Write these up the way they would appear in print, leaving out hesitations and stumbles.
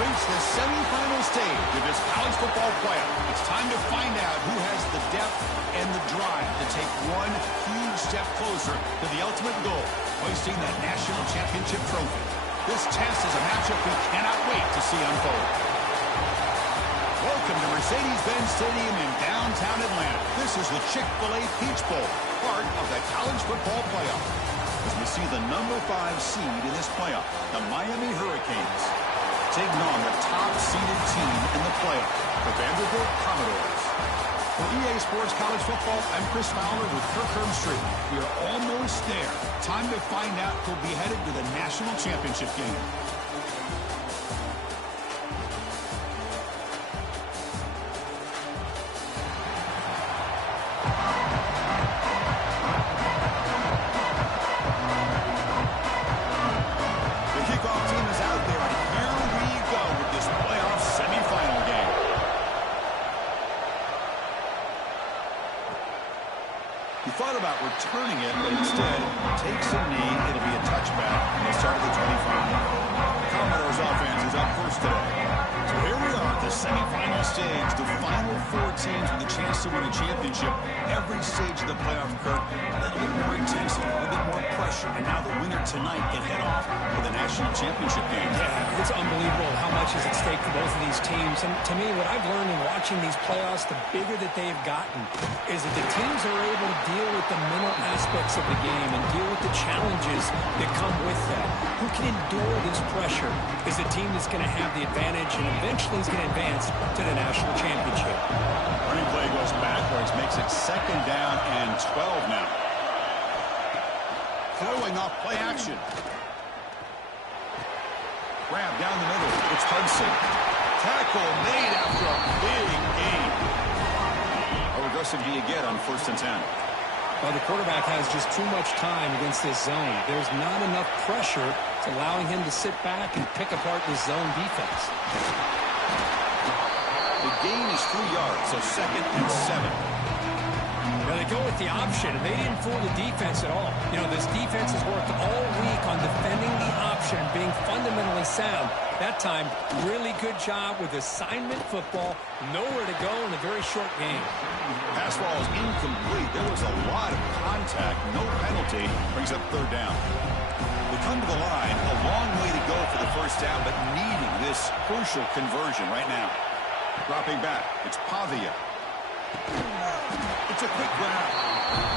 reached the semifinal stage of this college football playoff. It's time to find out who has the depth and the drive to take one huge step closer to the ultimate goal, hoisting that national championship trophy. This test is a matchup we cannot wait to see unfold. Welcome to Mercedes-Benz Stadium in downtown Atlanta. This is the Chick-fil-A Peach Bowl, part of the college football playoff. As we see the number 5 seed in this playoff, the Miami Hurricanes, taking on the top-seeded team in the playoff, the Vanderbilt Commodores. For EA Sports College Football, I'm Chris Fowler with Kirk Herbstreit. We are almost there. Time to find out who'll be headed to the national championship game. Thought about returning it, but instead takes a knee. It'll be a touchback at the start of the 25. The Commodores offense is up first today. So here we are at the semifinal stage. The final 4 teams with a chance to win a championship. Every stage of the playoff, Kirk, a little bit more intensity, a little bit more pressure. And now the winner tonight can head off for the national championship game. Yeah, it's unbelievable how much is at stake for both of these teams. And to me, what I've learned in watching these playoffs, the bigger that they've gotten, is that the teams are able to deal with the mental aspects of the game and deal with the challenges that come with that. Who can endure this pressure is the team that's going to have the advantage and eventually is going to advance to the national championship. Running play goes backwards, makes it 2nd down and 12 now. Throwing off play action. Grab down the middle. It's Hudson. Tackle made after a big gain. How aggressive do you get on 1st and 10? Well, the quarterback has just too much time against this zone. There's not enough pressure. It's allowing him to sit back and pick apart this zone defense. The gain is 3 yards, so 2nd and 7. Now they go with the option, and they didn't fool the defense at all. You know, this defense has worked all week on defending the option, being fundamentally sound. That time, really good job with assignment football. Nowhere to go in a very short game. Pass ball is incomplete. There was a lot of contact. No penalty. Brings up 3rd down. They come to the line. A long way to go for the 1st down, but needing this crucial conversion right now. Dropping back. It's Pavia. It's a quick grab.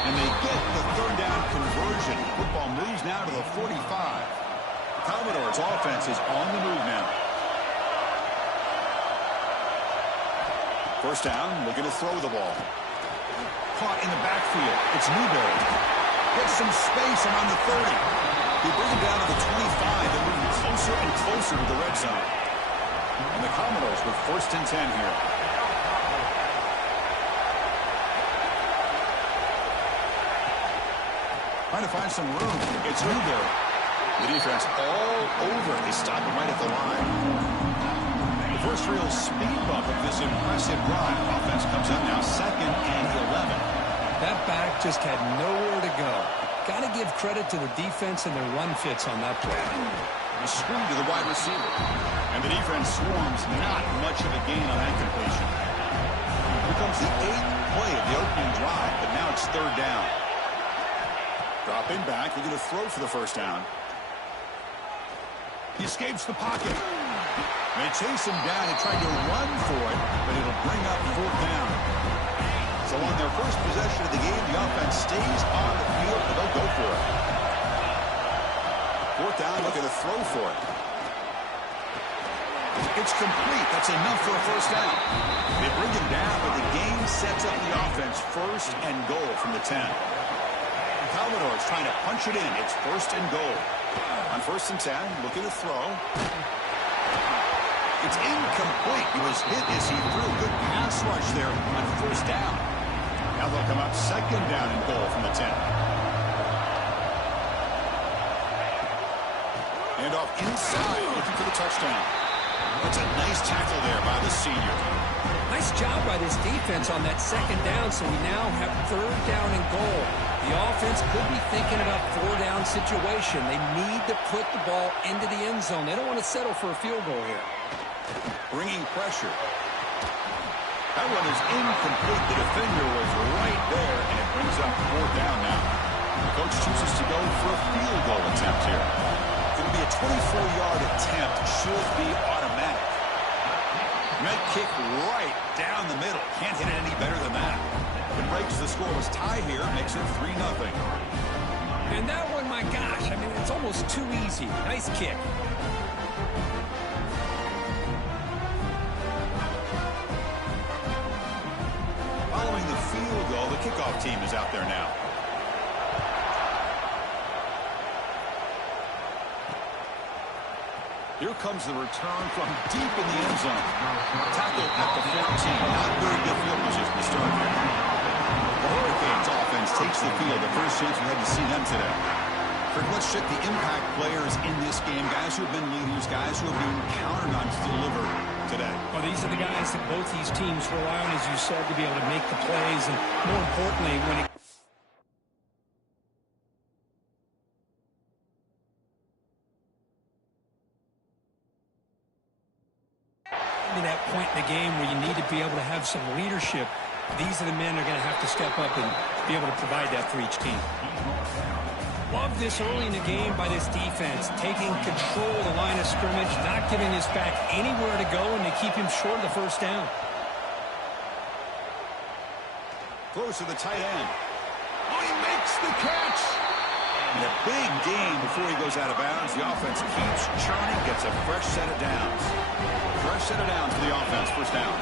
And they get the 3rd down conversion. Football moves now to the 45. Commodores offense is on the move now. 1st down, looking to throw the ball. Caught in the backfield. It's Newberry. Gets some space around the 30. They bring him down to the 25. They're moving closer and closer to the red zone. And the Commodores with 1st and 10 here. Trying to find some room. It's Newberry. The defense all over. They stop him right at the line. The first real speed bump of this impressive drive. Offense comes up now 2nd and 11. That back just had nowhere to go. Got to give credit to the defense and their run fits on that play. A screen to the wide receiver. And the defense swarms. Not much of a gain on that completion. Here comes the 8th play of the opening drive, but now it's 3rd down. Dropping back. They're going to throw for the 1st down. He escapes the pocket. They chase him down. He tried to run for it, but it'll bring up 4th down. So on their first possession of the game, the offense stays on the field, and they'll go for it. 4th down, looking to throw for it. It's complete. That's enough for a 1st down. They bring him down, but the game sets up the offense 1st and goal from the 10. The Commodores trying to punch it in. It's 1st and goal. On 1st and 10, looking to throw. It's incomplete. He was hit as he threw. Good pass rush there on 1st down. Now they'll come up 2nd down and goal from the 10. And off inside, looking for the touchdown. That's a nice tackle there by the senior. Nice job by this defense on that 2nd down, so we now have 3rd down and goal. The offense could be thinking about 4-down situation. They need to put the ball into the end zone. They don't want to settle for a field goal here. bringing pressure. That one is incomplete. The defender was right there, and it brings up 4th down now. The coach chooses to go for a field goal attempt here. It'll be a 24-yard attempt. Should be automatic. Med kick right down the middle. Can't hit it any better than that. It breaks the scoreless tie here. Makes it 3-0. And that one, my gosh, I mean, it's almost too easy. Nice kick. Following the field goal, the kickoff team is out there now. Here comes the return from deep in the end zone. Tackle at the 14. Not very good field position to start there. The Hurricanes offense takes the field. The first chance we had to see them today. Let's check the impact players in this game. Guys who have been leaders, guys who have been counted on to deliver today. Well, these are the guys that both these teams rely on, as you said, to be able to make the plays. And more importantly, when it to that point in the game where you need to be able to have some leadership, these are the men that are going to have to step up and be able to provide that for each team. Love this early in the game by this defense, taking control of the line of scrimmage, not giving his back anywhere to go, and they keep him short of the 1st down. Throws to the tight end. Oh, he makes the catch. And a big gain before he goes out of bounds. The offense keeps churning, gets a fresh set of downs. Fresh set of downs for the offense, 1st down.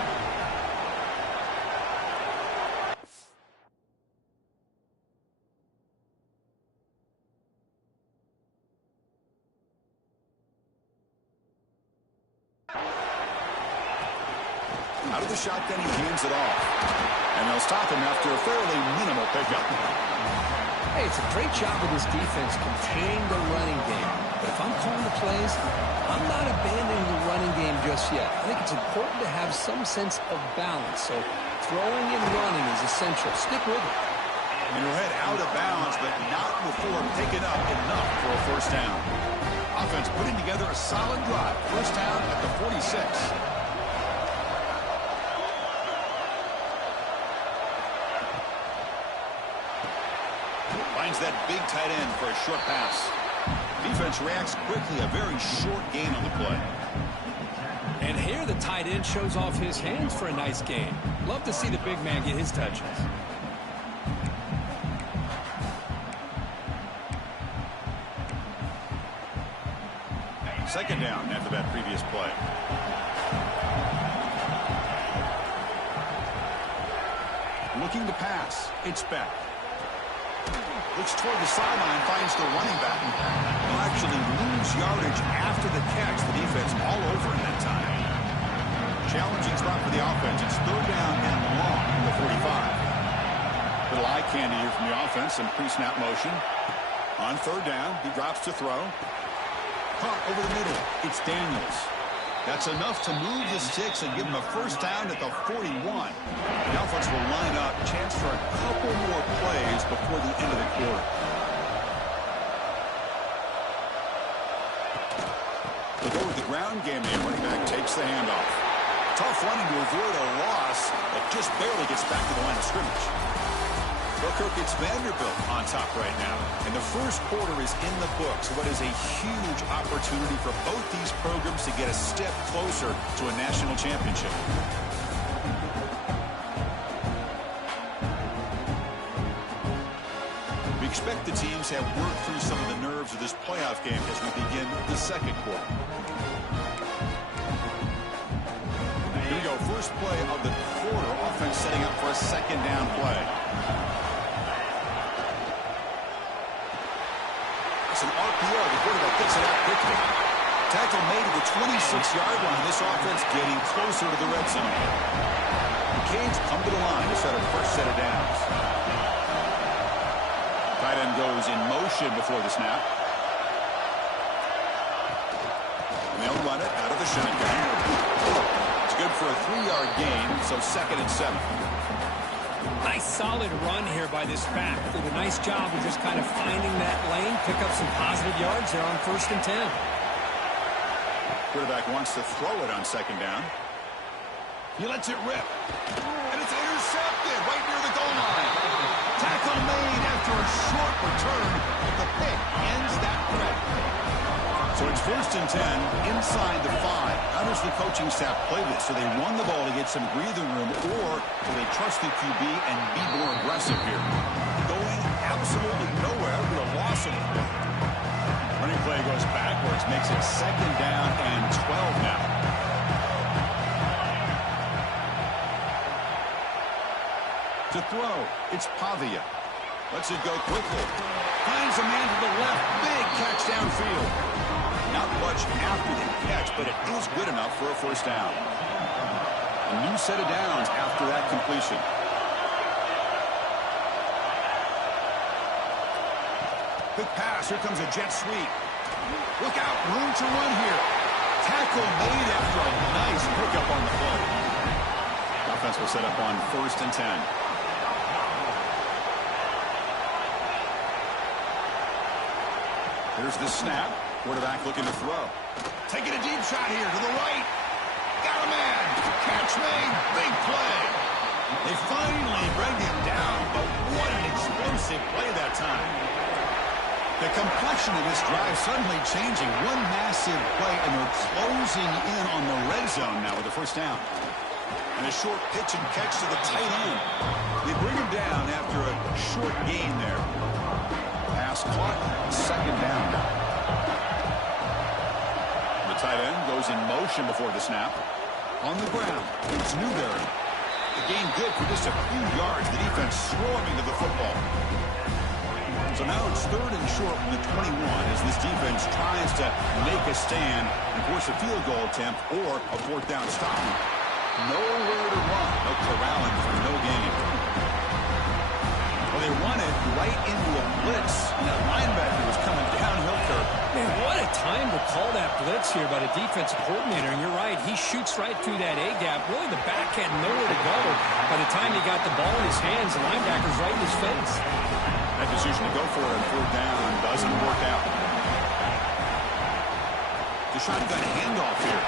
Out of the shotgun, he hands it off. And they'll stop him after a fairly minimal pickup. Hey, it's a great job of this defense containing the running game. But if I'm calling the plays, I'm not abandoning the running game just yet. I think it's important to have some sense of balance. So throwing and running is essential. Stick with it. And he'll head out of bounds, but not before picking up enough for a 1st down. Offense putting together a solid drive. 1st down at the 46. Finds that big tight end for a short pass. Defense reacts quickly. A very short gain on the play. And here the tight end shows off his hands for a nice gain. Love to see the big man get his touches. 2nd down after that previous play. Looking to pass. It's back. Looks toward the sideline, finds the running back. He'll actually lose yardage after the catch. The defense all over in that time. Challenging spot for the offense. It's 3rd down and long from the 45. Little eye candy here from the offense. Some pre-snap motion. On 3rd down, he drops to throw. Caught over the middle. It's Daniels. That's enough to move the sticks and give him a 1st down at the 41. The offense will line up. Chance for a couple more plays before the end of the quarter. They'll go with the ground game. The running back takes the handoff. Tough running to avoid a loss that just barely gets back to the line of scrimmage. Kirk, it's Vanderbilt on top right now. And the 1st quarter is in the books. What is a huge opportunity for both these programs to get a step closer to a national championship. We expect the teams have worked through some of the nerves of this playoff game as we begin the 2nd quarter. Here we go. 1st play of the quarter. Offense setting up for a 2nd down play. An RPO, the quarterback picks it out quickly. Tackle made at the 26-yard line. This offense getting closer to the red zone. The Canes come to the line to set a 1st set of downs. Tight end goes in motion before the snap. And they'll run it out of the shotgun. It's good for a 3-yard gain, so 2nd and 7. Nice solid run here by this back. Did a nice job of just kind of finding that lane, pick up some positive yards there on 1st and 10. Quarterback wants to throw it on 2nd down. He lets it rip. And it's intercepted right near the goal line. Tackle made after a short return, but the pick ends that threat. So it's 1st and 10 inside the 5. How does the coaching staff play this? Do they run the ball to get some breathing room, or do they trust the QB and be more aggressive here? Going absolutely nowhere with a loss of the ball. Running play goes backwards, makes it 2nd down and 12 now. To throw, it's Pavia. Lets it go quickly. Finds a man to the left. Big catch downfield. Not much after the catch, but it is good enough for a 1st down. A new set of downs after that completion. Quick pass. Here comes a jet sweep. Look out. Room to run here. Tackle made after a nice pickup on the play. Offense will set up on 1st and 10. Here's the snap. Quarterback looking to throw. Taking a deep shot here to the right. Got a man. Catch made. Big play. They finally bring him down, but what an explosive play that time. The complexion of this drive suddenly changing. One massive play, and they're closing in on the red zone now with the 1st down. And a short pitch and catch to the tight end. They bring him down after a short gain there. Pass caught, 2nd down now. The tight end goes in motion before the snap. On the ground, it's Newberry. The gain good for just a few yards. The defense swarming to the football. So now it's 3rd and short from the 21 as this defense tries to make a stand and force a field goal attempt or a 4th down stop. Nowhere to run. No corralling for no gain. Well, they run it right into a blitz, and that linebacker was coming downhill curve. Man, what a time to call that blitz here by the defensive coordinator. And you're right, he shoots right through that A-gap. Really, the back had nowhere to go. By the time he got the ball in his hands, the linebacker's right in his face. That decision to go for it on 4th down doesn't work out. The shotgun handoff here.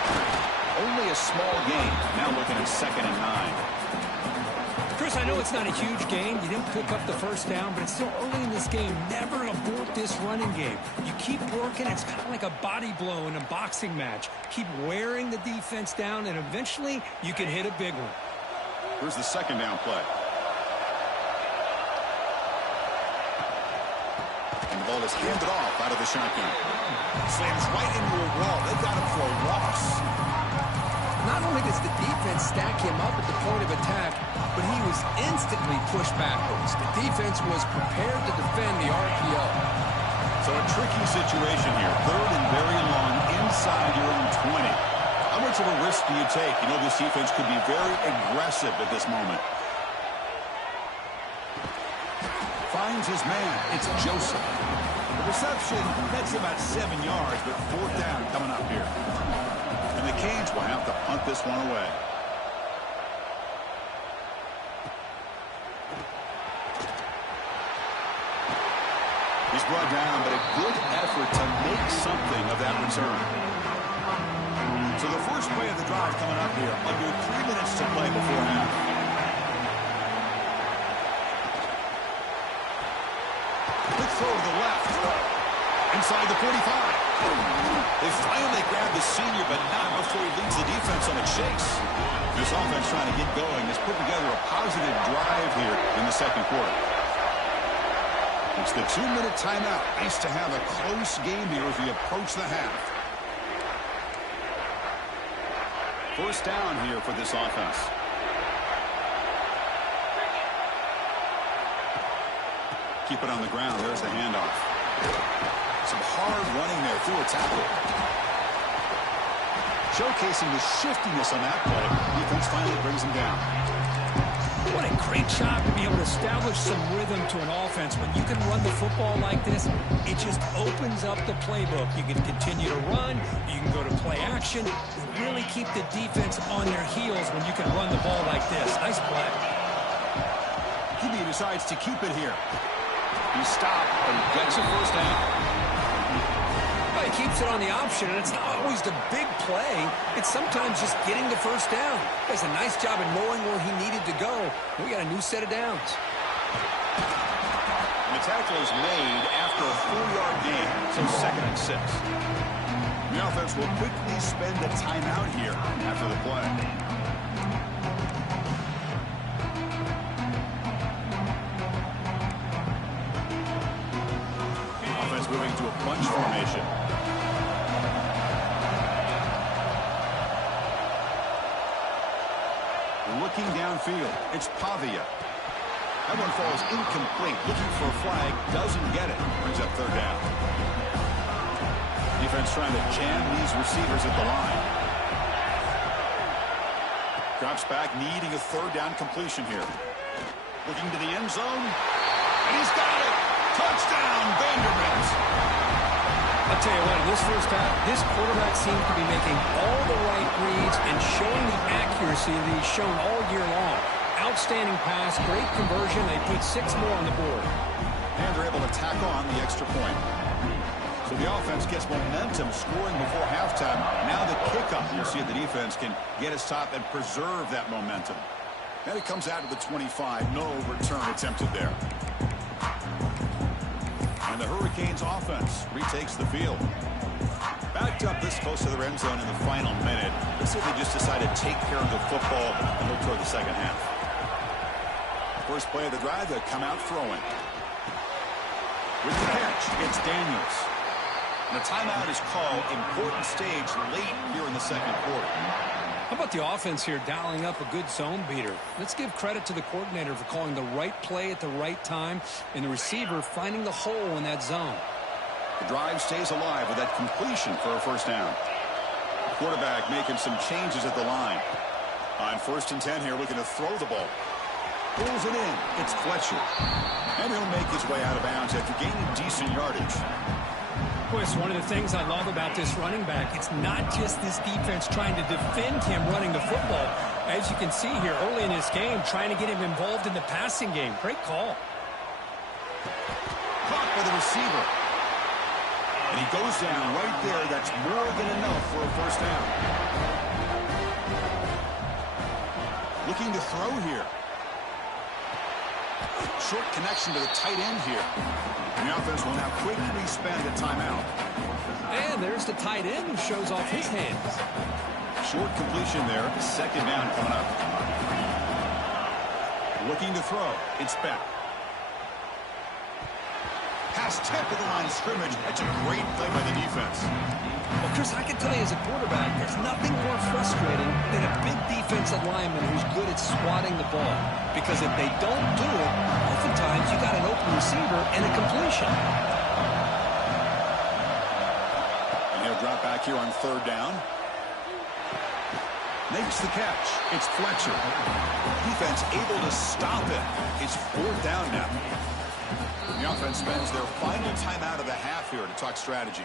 Only a small gain. Now looking at 2nd and 9. Chris, I know it's not a huge gain. You didn't pick up the 1st down, but it's still early in this game. Never abort this running game. You keep working. It's kind of like a body blow in a boxing match. Keep wearing the defense down, and eventually you can hit a big one. Here's the 2nd down play. And the ball is handed off out of the shotgun. Slams right into a wall. They've got him for a loss. Not only does the defense stack him up at the point of attack, but he was instantly pushed backwards. The defense was prepared to defend the RPO. So a tricky situation here. 3rd and very long inside your own 20. How much of a risk do you take? You know this defense could be very aggressive at this moment. Finds his man. It's Joseph. The reception, that's about 7 yards, but 4th down coming up here. And the Canes will have to punt this one away. He's brought down, but a good effort to make something of that return. So the first play of the drive coming up here. Under 3 minutes to play before half. Quick throw to the left. Inside the 45. They finally grab the senior, but not before he leads the defense on a chase. This offense trying to get going has put together a positive drive here in the 2nd quarter. It's the 2-minute timeout. Nice to have a close game here as we approach the half. 1st down here for this offense. Keep it on the ground. There's the handoff. Some hard running there through a tackle. Showcasing the shiftiness on that play. Defense finally brings him down. What a great job to be able to establish some rhythm to an offense. When you can run the football like this, it just opens up the playbook. You can continue to run. You can go to play action. You really keep the defense on their heels when you can run the ball like this. Nice play. QB decides to keep it here. He stopped and gets a 1st down. Well, he keeps it on the option, and it's not always the big play. It's sometimes just getting the first down. He does a nice job of knowing where he needed to go. We got a new set of downs. And the tackle is made after a 4-yard gain, so 2nd and 6. The offense will quickly spend a timeout here after the play. Offense moving to a bunch formation. Looking downfield, it's Pavia. That one falls incomplete. Looking for a flag, doesn't get it. Brings up 3rd down. Defense trying to jam these receivers at the line. Drops back, needing a 3rd down completion here. Looking to the end zone, and he's got it. Touchdown, Vanderbilt. I'll tell you what, in this first half, this quarterback seems to be making all the right reads and showing the accuracy that he's shown all year long. Outstanding pass, great conversion. They put 6 more on the board. And they're able to tack on the extra point. So the offense gets momentum, scoring before halftime. Now the kickoff. You'll see if the defense can get a stop and preserve that momentum. Then it comes out to the 25. No return attempted there. And the Hurricanes offense retakes the field. Backed up this close to the end zone in the final minute. Let's see if they just decide to take care of the football and look toward the second half. First play of the drive, they come out throwing. With the catch, it's Daniels. And a timeout is called. Important stage late here in the second quarter. How about the offense here dialing up a good zone beater? Let's give credit to the coordinator for calling the right play at the right time and the receiver finding the hole in that zone. The drive stays alive with that completion for a 1st down. The quarterback making some changes at the line. On 1st and 10 here, looking to throw the ball. Pulls it in. It's Fletcher. And he'll make his way out of bounds after gaining decent yardage. Boy, it's one of the things I love about this running back. It's not just this defense trying to defend him running the football. As you can see here early in this game, trying to get him involved in the passing game. Great call. Caught by the receiver. And he goes down right there. That's more than enough for a 1st down. Looking to throw here. Short connection to the tight end here. And the offense will now quickly spend a timeout. And there's the tight end who shows off his hands. Short completion there. 2nd down coming up. Looking to throw. It's back. Pass tip at the line of scrimmage. That's a great play by the defense. Well, Chris, I can tell you as a quarterback, there's nothing more frustrating than a big defensive lineman who's good at swatting the ball. Because if they don't do it, oftentimes you got an open receiver and a completion. And he'll drop back here on 3rd down. Makes the catch. It's Fletcher. Defense able to stop it. It's 4th down now. The offense spends their final timeout of the half here to talk strategy.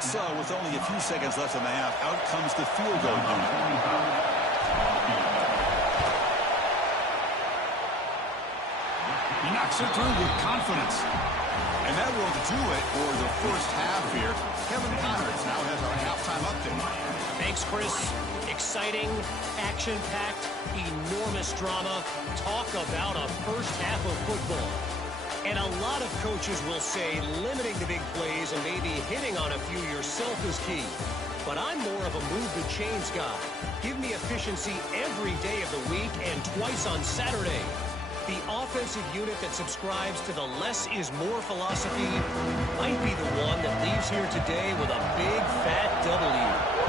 So, with only a few seconds left in the half, out comes the field goal unit. He knocks it through with confidence. And that will do it for the first half here. Kevin Connors now has our halftime update. Thanks, Chris. Exciting, action-packed, enormous drama. Talk about a first half of football. And a lot of coaches will say limiting the big plays and maybe hitting on a few yourself is key. But I'm more of a move the chains guy. Give me efficiency every day of the week and twice on Saturday. The offensive unit that subscribes to the less is more philosophy might be the one that leaves here today with a big fat W.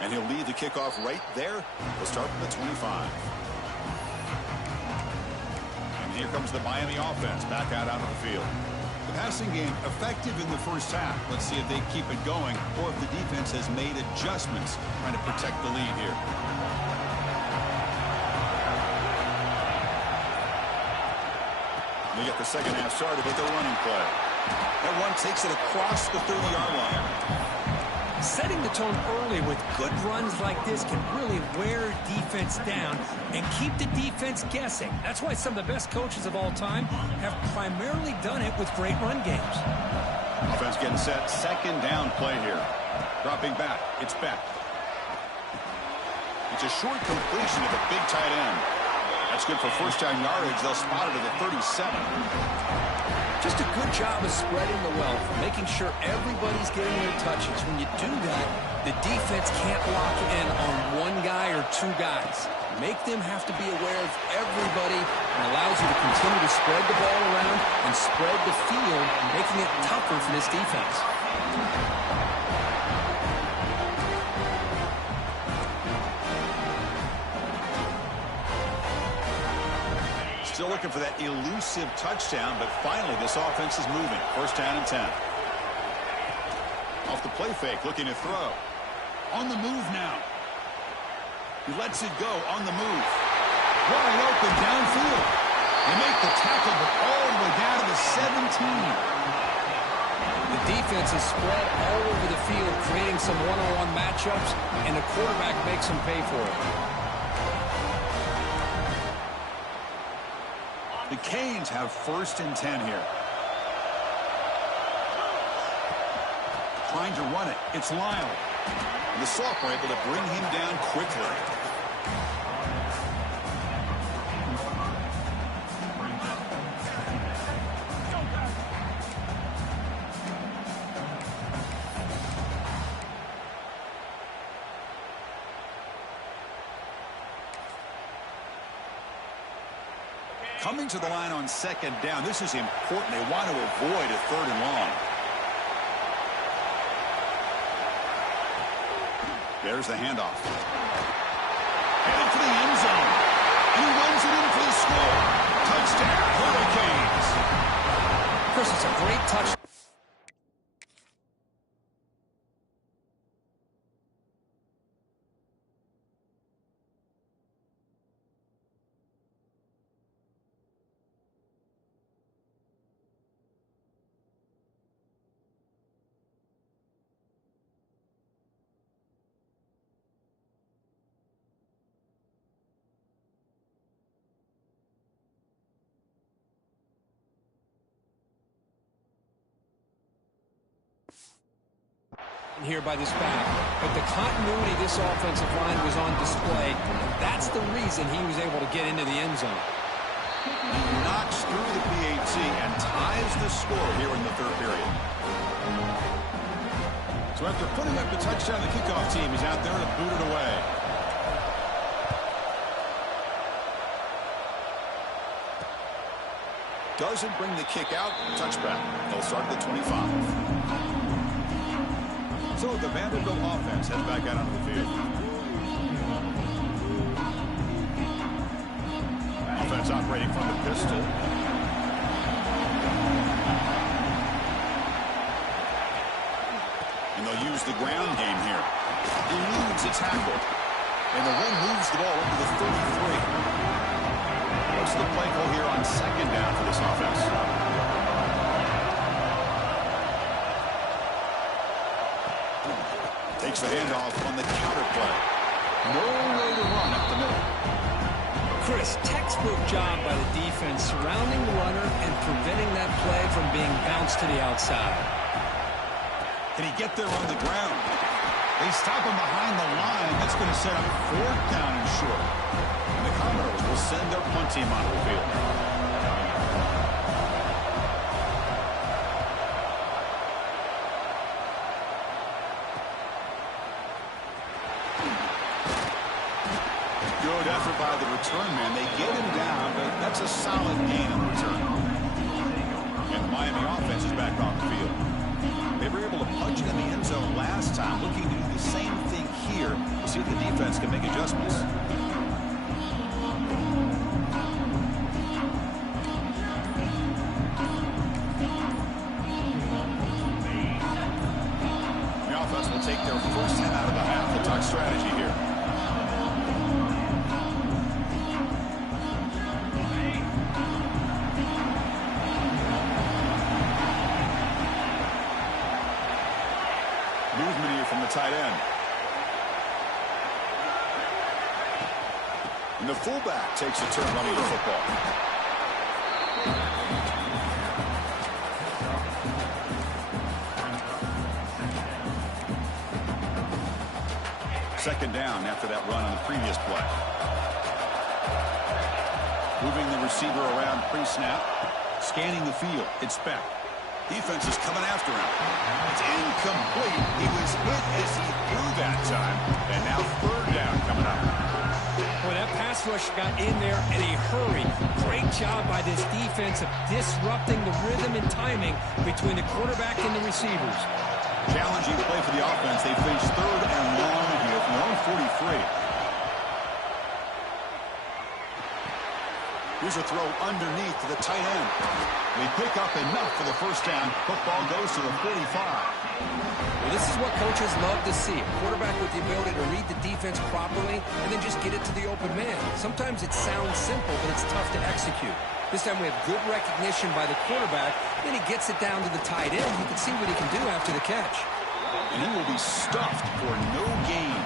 And he'll lead the kickoff right there. We'll start from the 25. And here comes the Miami offense back out onto the field. The passing game effective in the first half. Let's see if they keep it going or if the defense has made adjustments trying to protect the lead here. They get the second half started with their running play. That one takes it across the 30-yard line. Setting the tone early with good runs like this can really wear defense down and keep the defense guessing. That's why some of the best coaches of all time have primarily done it with great run games. Offense getting set. Second down play here. Dropping back. It's Beck. It's a short completion of the big tight end. That's good for first down yardage. They'll spot it at the 37. Just a good job of spreading the wealth, making sure everybody's getting their touches. When you do that, the defense can't lock in on one guy or two guys. Make them have to be aware of everybody and allows you to continue to spread the ball around and spread the field, making it tougher for this defense. Still looking for that elusive touchdown, but finally this offense is moving. First down and 10. Off the play fake, looking to throw. On the move now. He lets it go on the move. Wide open downfield. They make the tackle, but all the way down to the 17. The defense is spread all over the field, creating some one-on-one matchups, and the quarterback makes them pay for it. The Canes have first and 10 here. Trying to run it. It's Lyle. And the sophomore able to bring him down quickly. Coming to the line on second down. This is important. They want to avoid a third and long. There's the handoff. Headed for the end zone. And he runs it in for the score. Touchdown, Hurricanes. Chris, it's a great touch. Here by this back, but the continuity of this offensive line was on display. That's the reason he was able to get into the end zone. He knocks through the PAT and ties the score here in the third period. So after putting up the touchdown, the kickoff team is out there to boot it away. Doesn't bring the kick out. Touchback. They'll start at the 25. So the Vanderbilt offense heads back out onto the field. Offense operating from the pistol. And they'll use the ground game here. Eludes a tackle. And the run moves the ball into the 33. What's the play call here on second down for this offense? Takes the handoff on the counter play. No way to run up the middle. Chris, textbook job by the defense surrounding the runner and preventing that play from being bounced to the outside. Can he get there on the ground? They stop him behind the line. That's going to set up fourth down and short. And the Commodores will send their punt team onto the field. Good effort by the return man. They get him down, but that's a solid gain on the return. And the Miami offense is back on the field. They were able to punch it in the end zone last time, looking to do the same thing here to see if the defense can make adjustments. The offense will take their first 10 out of the half. They'll talk strategy here. tight end. And the fullback takes a turn running the football. Second down after that run on the previous play. Moving the receiver around pre-snap. Scanning the field. It's back. Defense is coming after him. It's incomplete. He was hit as he threw that time. And now third down coming up. Boy, that pass rush got in there in a hurry. Great job by this defense of disrupting the rhythm and timing between the quarterback and the receivers. Challenging play for the offense. They face third and long here from their own 43. Here's a throw underneath to the tight end. They pick up enough for the first down. Football goes to the 45. Well, this is what coaches love to see. A quarterback with the ability to read the defense properly and then just get it to the open man. Sometimes it sounds simple, but it's tough to execute. This time we have good recognition by the quarterback. Then he gets it down to the tight end. You can see what he can do after the catch. And he will be stuffed for no gain.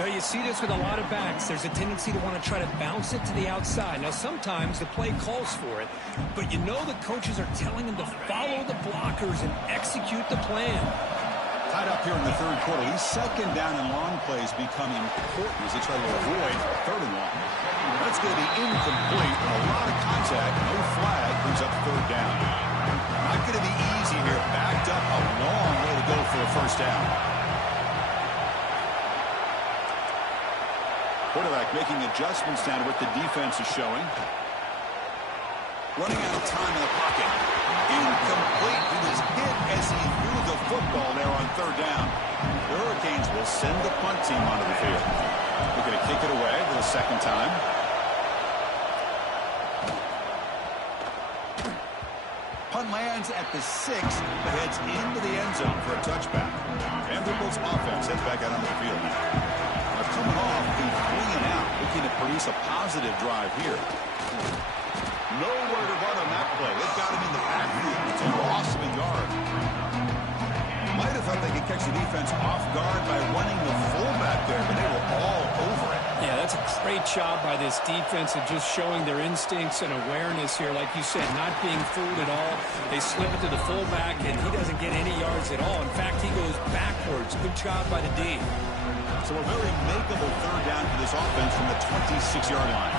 Well, you see this with a lot of backs. There's a tendency to want to try to bounce it to the outside. Now, sometimes the play calls for it, but you know the coaches are telling them to follow the blockers and execute the plan. Tied up here in the third quarter. These second down and long plays become important as they try to avoid third and long. That's going to be incomplete. A lot of contact. No flag. Brings up third down. Not going to be easy here. Backed up a long way to go for a first down. Quarterback making adjustments down to what the defense is showing. Running out of time in the pocket. Incomplete. He was hit as he threw the football there on third down. The Hurricanes will send the punt team onto the field. They're going to kick it away for the second time. Punt lands at the 6, but heads into the end zone for a touchback. Vanderbilt's offense heads back out onto the field. Coming off the 3 and out, looking to produce a positive drive here. Nowhere to run on that play. They've got him in the backfield. It's a loss of a yard. Might have thought they could catch the defense off guard by running the fullback there, but they were all over it. Yeah, that's a great job by this defense of just showing their instincts and awareness here. Like you said, not being fooled at all. They slip it to the fullback, and he doesn't get any yards at all. In fact, he goes backwards. Good job by the D. So a very makeable third down for this offense from the 26-yard line.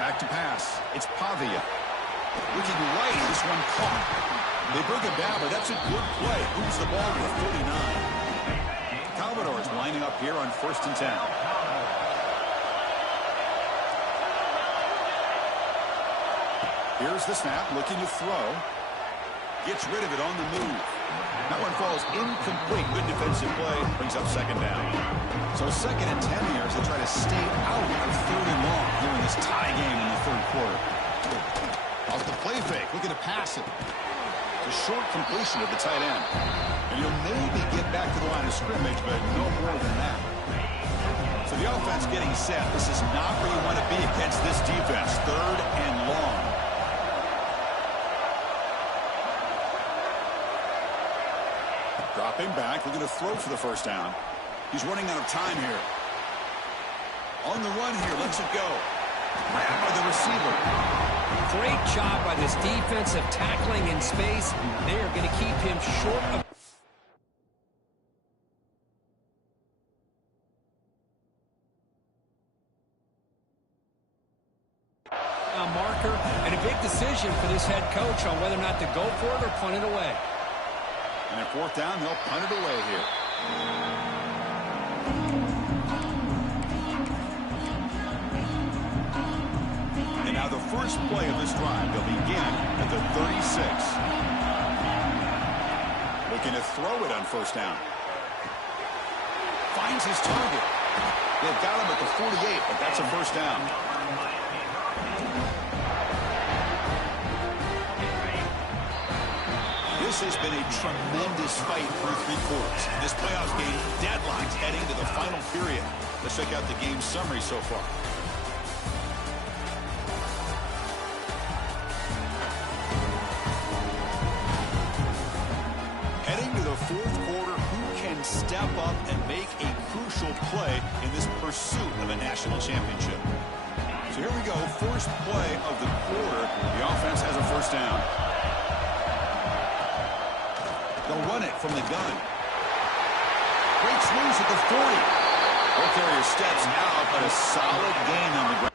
Back to pass. It's Pavia. Looking right, this one caught. They bring him down, but that's a good play. Moves the ball to the 49. Commodores lining up here on 1st and 10. Here's the snap, looking to throw. Gets rid of it on the move. That one falls incomplete. Good defensive play. Brings up second down. So 2nd and 10 here as they try to stay out of third and long here in this tie game in the third quarter. Off the play fake. Looking to pass it. It's a short completion of the tight end. And he'll maybe get back to the line of scrimmage, but no more than that. So the offense getting set. This is not where you want to be against this defense. Third and long. Dropping back, looking to throw for the first down. He's running out of time here. On the run here, lets it go. Grabbed by the receiver. Great job by this defense of tackling in space. They are going to keep him short of... A marker and a big decision for this head coach on whether or not to go for it or punt it away. And at 4th down, they'll punt it away here. And now the first play of this drive, they'll begin at the 36. Looking to throw it on 1st down. Finds his target. They've got him at the 48, but that's a 1st down. This has been a tremendous fight through 3 quarters. This playoffs game deadlocked heading to the final period. Let's check out the game summary so far. step up and make a crucial play in this pursuit of a national championship. So here we go, first play of the quarter. The offense has a first down. They'll run it from the gun. Breaks loose at the 40. Ball carrier steps out, but a solid gain on the ground.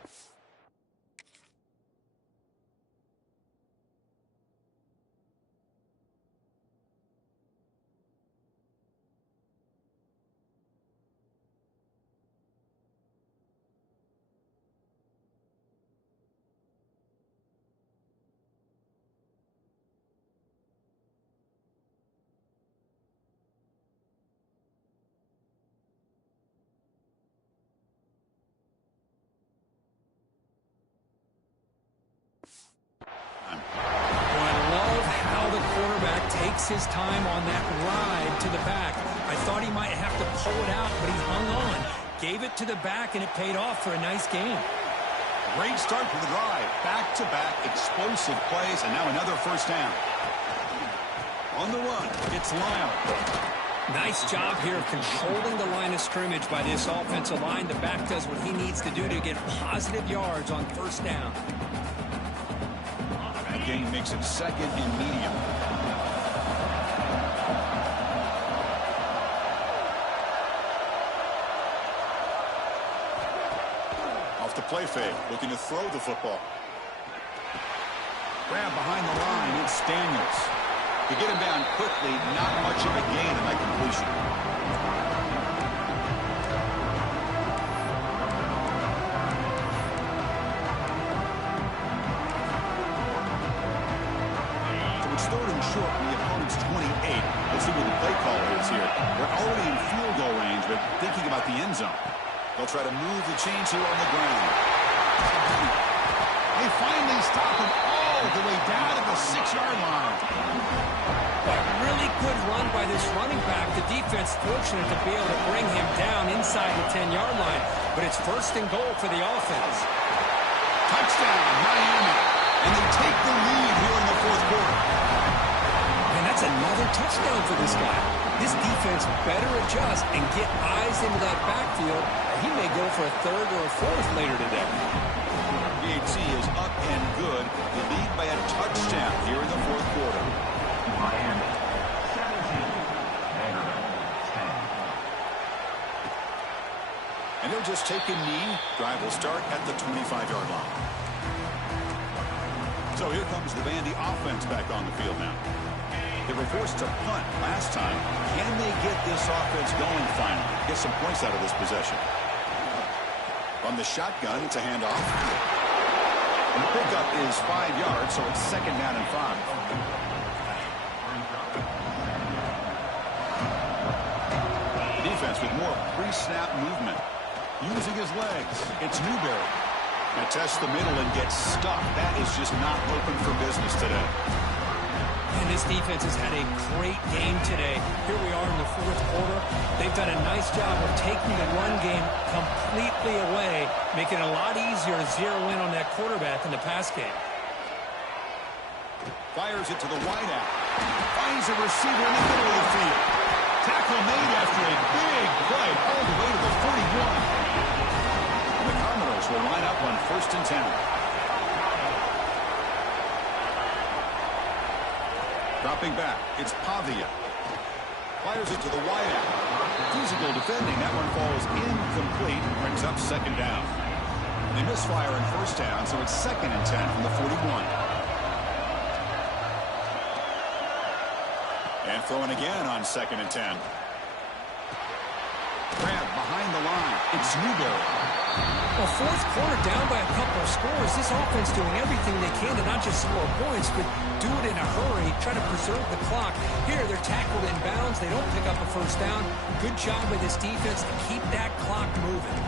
His time on that ride to the back. I thought he might have to pull it out, but he hung on. Gave it to the back, and it paid off for a nice gain. Great start to the drive. Back-to-back explosive plays, and now another first down. On the run, it's Lyle. Nice job here of controlling the line of scrimmage by this offensive line. The back does what he needs to do to get positive yards on first down. That gain makes it second and medium. The play fake, looking to throw the football. Grab behind the line, it's Daniels. To get him down quickly, not much of a gain in that completion. So it's third and short from the opponent's 28. Let's see what the play call is here. They're already in field goal range, but thinking about the end zone. They'll try to move the chains here on the ground. They finally stop him all the way down to the 6-yard line. But really good run by this running back. The defense fortunate to be able to bring him down inside the 10-yard line. But it's first and goal for the offense. Touchdown, Miami. And they take the lead here in the fourth quarter. And that's another touchdown for this guy. This defense better adjust and get eyes into that backfield. He may go for a third or a fourth later today. VHC is up and good. They lead by a touchdown here in the fourth quarter. Miami, 17. Maryland, 10. And they'll just take a knee. Drive will start at the 25-yard line. So here comes the Vandy offense back on the field now. They were forced to punt last time. Can they get this offense going finally? Get some points out of this possession. From the shotgun, it's a handoff. And the pickup is 5 yards, so it's second down and 5. Defense with more pre-snap movement. Using his legs. It's Newberry. Now tests the middle and gets stuck. That is just not open for business today. And this defense has had a great game today. Here we are in the fourth quarter. They've done a nice job of taking the run game completely away, making it a lot easier to zero in on that quarterback in the pass game. Fires it to the wideout. Finds a receiver in the middle of the field. Tackle made after a big play all the way to the 41. And the Commodores will line up on first and 10. Dropping back, it's Pavia. Fires it to the wideout. Physical defending. That one falls incomplete. Brings up second down. They misfire in first down, so it's second and 10 from the 41. And throwing again on second and 10. Grab behind the line. It's Newberry. Well, fourth quarter down by a couple of scores. This offense doing everything they can to not just score points, but do it in a hurry, try to preserve the clock. Here, they're tackled in bounds. They don't pick up a first down. Good job by this defense to keep that clock moving.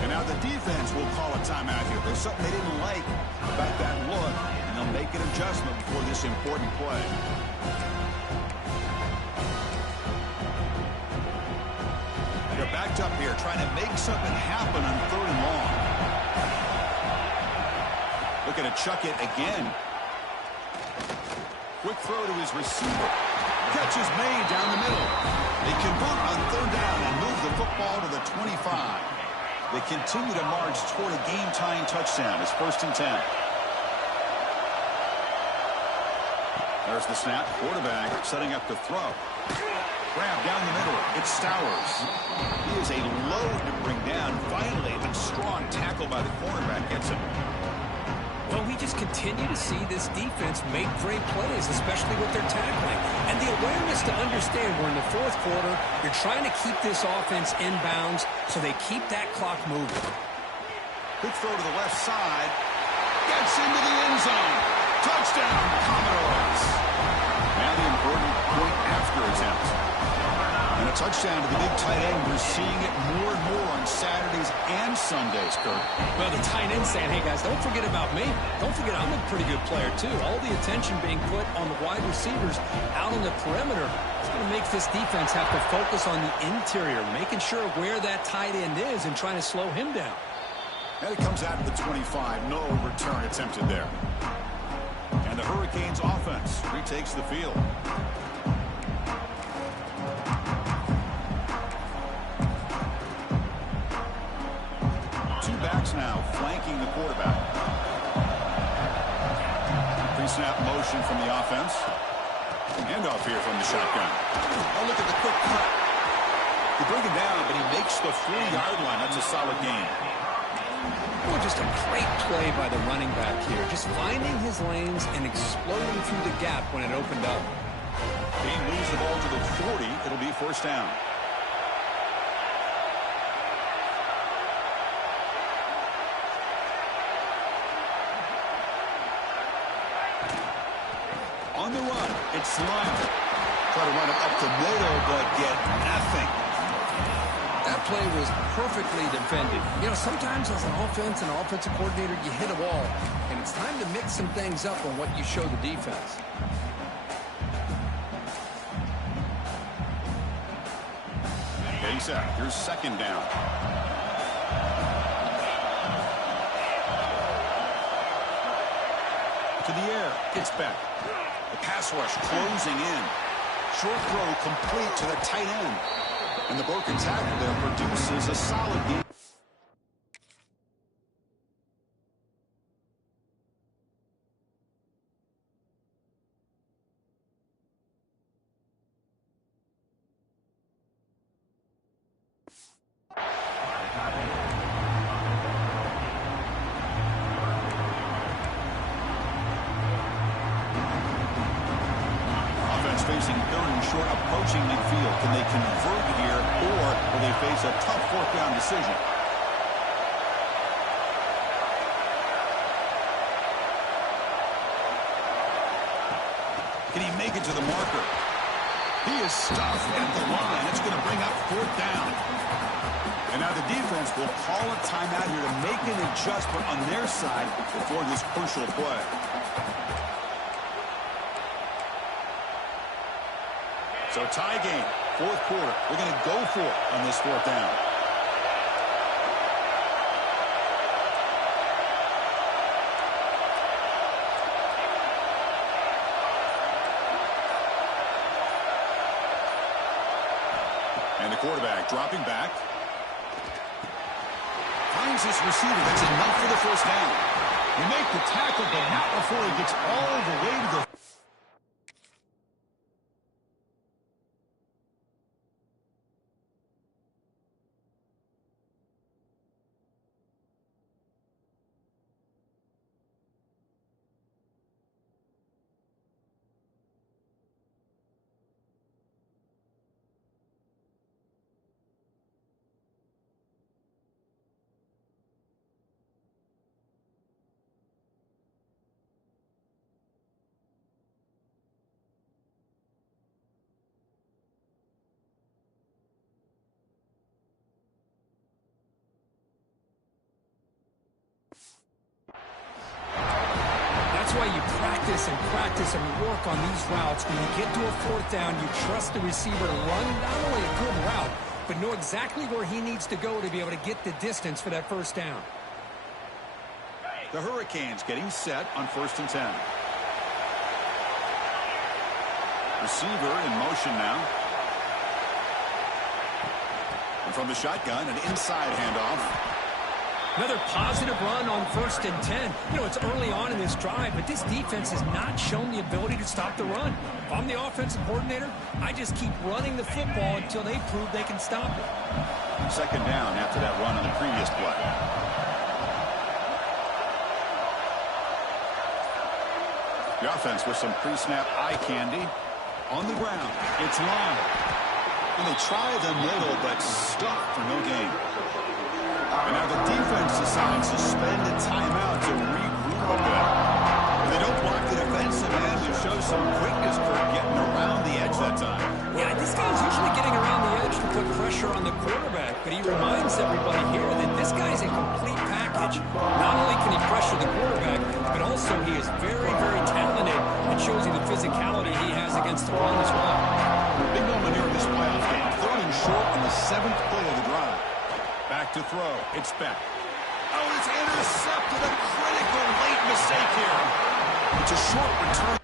And now the defense will call a timeout here. There's something they didn't like about that look, and they'll make an adjustment before this important play. They're backed up here, trying to make something happen on third and long. Looking to chuck it again. Quick throw to his receiver. Catch is made down the middle. They convert on third down and move the football to the 25. They continue to march toward a game-tying touchdown. It's 1st and 10. There's the snap. Quarterback setting up to throw. Grab down the middle. It's Stowers. He is a load to bring down. Finally, a strong tackle by the cornerback gets him. Well, we just continue to see this defense make great plays, especially with their tackling. And the awareness to understand we're in the 4th quarter, you're trying to keep this offense in bounds so they keep that clock moving. Quick throw to the left side. Gets into the end zone. Touchdown, Commodores. Now the important point after attempt. And a touchdown to the big tight end. We're seeing it more and more on Saturdays and Sundays, Kurt. Well, the tight end saying, hey, guys, don't forget about me. Don't forget I'm a pretty good player, too. All the attention being put on the wide receivers out on the perimeter. It's going to make this defense have to focus on the interior, making sure where that tight end is and trying to slow him down. And it comes out to the 25. No return attempted there. And the Hurricanes offense retakes the field. Two backs now flanking the quarterback. Pre-snap motion from the offense. Handoff here from the shotgun. Oh, look at the quick cut. They bring him down, but he makes the 40-yard line. That's a solid gain. Oh, just a great play by the running back here. Just finding his lanes and exploding through the gap when it opened up. He moves the ball to the 40. It'll be 1st down. On the run, it's Lyle. Try to run it up the middle, but get nothing. That play was perfectly defended. You know, sometimes as an offensive coordinator, you hit a wall, and it's time to mix some things up on what you show the defense. Getting set. Here's 2nd down. To the air. It's back. The pass rush closing in. Short throw complete to the tight end. And the broken tackle there produces a solid game. Facing 3rd and short, approaching midfield. Can they convert here, or will they face a tough 4th down decision? Can he make it to the marker? He is stuffed at the line. It's going to bring up 4th down. And now the defense will call a timeout here to make an adjustment on their side before this crucial play. So tie game, 4th quarter. They're going to go for it on this 4th down. And the quarterback dropping back. Finds his receiver. That's enough for the 1st down. You make the tackle, but not before he gets all the way to the That's why you practice and work on these routes. When you get to a 4th down, you trust the receiver to run not only a good route, but know exactly where he needs to go to be able to get the distance for that 1st down. The Hurricanes getting set on 1st and 10. Receiver in motion now. And from the shotgun, an inside handoff. Another positive run on 1st and 10. You know, it's early on in this drive, but this defense has not shown the ability to stop the run. If I'm the offensive coordinator, I just keep running the football until they prove they can stop it. 2nd down after that run on the previous play. The offense with some pre-snap eye candy. On the ground, it's long. And they try the middle, but stuck for no gain. And now the defense decides to spend a timeout to regroup a bit. If they don't block the defensive end, it shows some quickness for getting around the edge that time. Yeah, this guy's usually getting around the edge to put pressure on the quarterback, but he reminds everybody here that this guy's a complete package. Not only can he pressure the quarterback, but also he is very, very talented and shows you the physicality he has against the run as well. Big moment here in this playoff game. 3rd and short on the 7th play of the drive. Back to throw. It's Beck. Oh, it's intercepted. A critical late mistake here. It's a short return.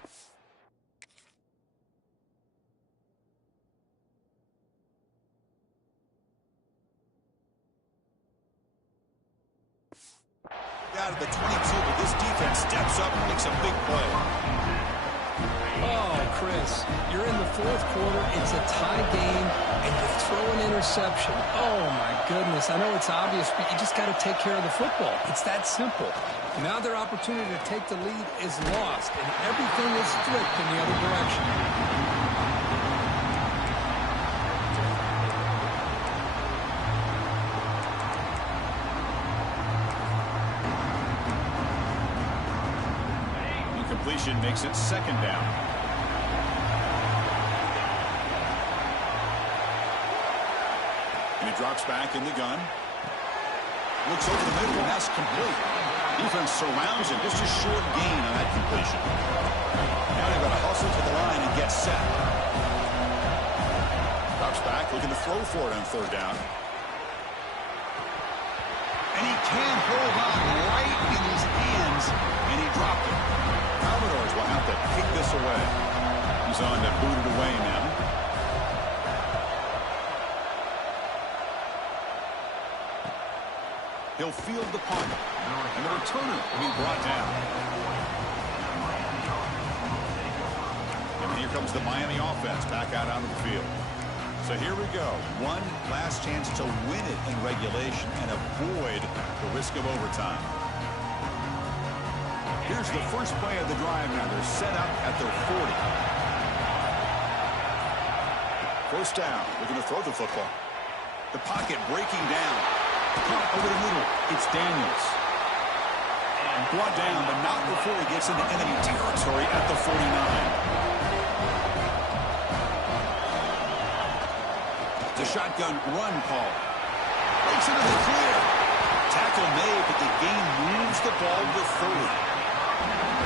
Out of the 22, but this defense steps up and makes a big play. Oh, Chris, you're in the 4th quarter. It's a tie game, and you throw an interception. Oh, my goodness. I know it's obvious, but you just got to take care of the football. It's that simple. Now their opportunity to take the lead is lost, and everything is flipped in the other direction. Incompletion makes it 2nd down. And he drops back in the gun. Looks over the middle, and that's complete. Defense surrounds him. Just a short gain on that completion. Now they've got to hustle to the line and get set. Drops back, looking to throw for it on 3rd down. And he can't hold on right in his hands, and he dropped it. Commodores will have to kick this away. He's on to boot it away now. He'll field the punt, and the returner will be brought down. And here comes the Miami offense back out onto the field. So here we go. One last chance to win it in regulation and avoid the risk of overtime. Here's the first play of the drive now. They're set up at their 40. 1st down. Looking to throw the football. The pocket breaking down. Caught over the middle. It's Daniels. And brought down, but not before he gets into enemy territory at the 49. The shotgun run call. Breaks into the clear. Tackle made, but the game moves the ball to 30.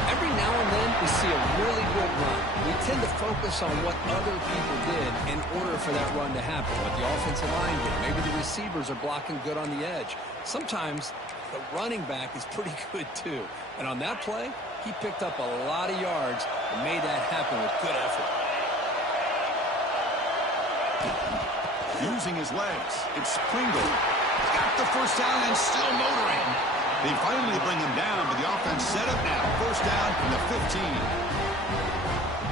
Every now and then we see a really good run. We tend to focus on what other people did in order for that run to happen. What the offensive line did. Maybe the receivers are blocking good on the edge. Sometimes the running back is pretty good too. And on that play, he picked up a lot of yards and made that happen with good effort. Using his legs, it's Pringle. Got the 1st down and still motoring. They finally bring him down, but the offense set up now. 1st down from the 15.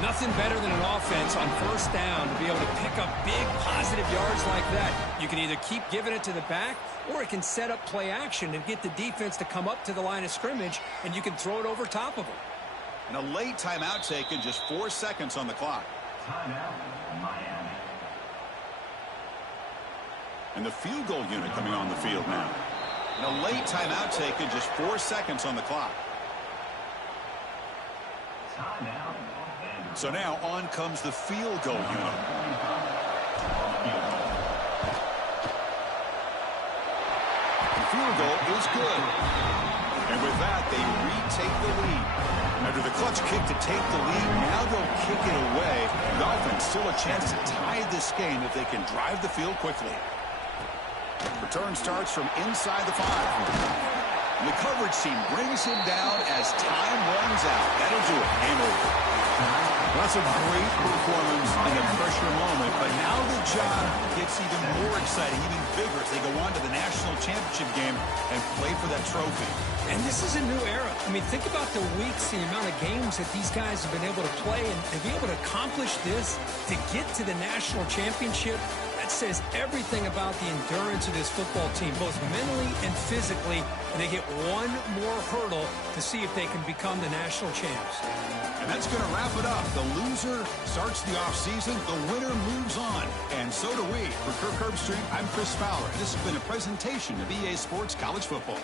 Nothing better than an offense on 1st down to be able to pick up big positive yards like that. You can either keep giving it to the back, or it can set up play action and get the defense to come up to the line of scrimmage, and you can throw it over top of them. And a late timeout taken, just 4 seconds on the clock. Timeout, Miami. And the field goal unit coming on the field now. And a late timeout taken, just 4 seconds on the clock. Timeout. So now on comes the field goal unit. The field goal is good. And with that, they retake the lead. After the clutch kick to take the lead, now they'll kick it away. The offense still a chance to tie this game if they can drive the field quickly. Return starts from inside the 5. The coverage team brings him down as time runs out. That'll do it. Game over. That's a great performance in a pressure moment, but now the job gets even more exciting, even bigger as they go on to the national championship game and play for that trophy. And this is a new era. I mean, think about the weeks, the amount of games that these guys have been able to play, and to be able to accomplish this, to get to the national championship, that says everything about the endurance of this football team, both mentally and physically, and they get one more hurdle to see if they can become the national champs. And that's going to wrap it up. The loser starts the offseason. The winner moves on. And so do we. For Kirk Herbstreit, I'm Chris Fowler. This has been a presentation of EA Sports College Football.